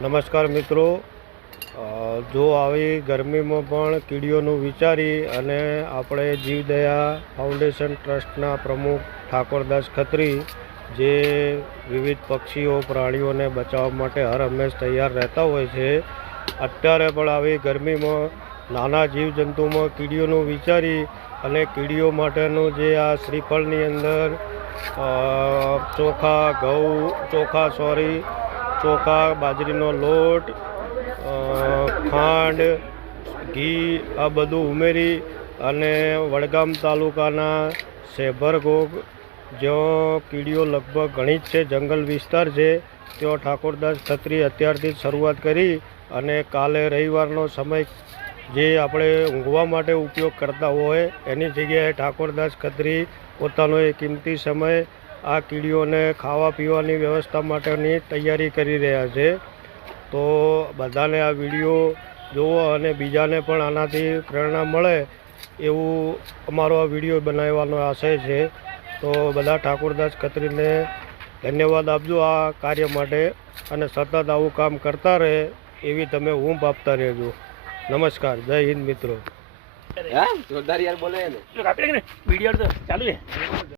નમસ્કાર મિત્રો, જો આવી ગરમીમાં પણ કીડીઓનું વિચારી અને આપણે જીવદયા ફાઉન્ડેશન ટ્રસ્ટના પ્રમુખ ઠાકોરદાસ ખત્રી જે વિવિધ પક્ષીઓ પ્રાણીઓને બચાવવા માટે હર હંમેશ તૈયાર રહેતા હોય છે, અત્યારે પણ આવી ગરમીમાં નાના જીવજંતુમાં કીડીઓનું વિચારી અને કીડીઓ માટેનું જે આ શ્રીફળની અંદર ચોખા, બાજરીનો લોટ, ખાંડ, ઘી આ બધું ઉમેરી અને વડગામ તાલુકાના સેભરગોગ જ્યાં કીડીઓ લગભગ ઘણી જ છે, જંગલ વિસ્તાર છે, ત્યાં ઠાકોરદાસ ખત્રી અત્યારથી જ શરૂઆત કરી અને કાલે રવિવારનો સમય જે આપણે ઊંઘવા માટે ઉપયોગ કરતા હોય એની જગ્યાએ ઠાકોરદાસ ખત્રી પોતાનો એ કિંમતી સમય આ કીડીઓને ખાવા પીવાની વ્યવસ્થા માટેની તૈયારી કરી રહ્યા છે. તો બધાને આ વિડીયો જોવો અને બીજાને પણ આનાથી પ્રેરણા મળે એવું અમારો આ વિડીયો બનાવવાનો આશય છે. તો બધા ઠાકોરદાસ ખત્રીને ધન્યવાદ આપજો આ કાર્ય માટે અને સતત આવું કામ કરતા રહે એવી તમે ઊંઘ આપતા રહેજો. નમસ્કાર, જય હિન્દ મિત્રો. જોરદાર યાર બોલે ને વિડીયો ચાલુ છે.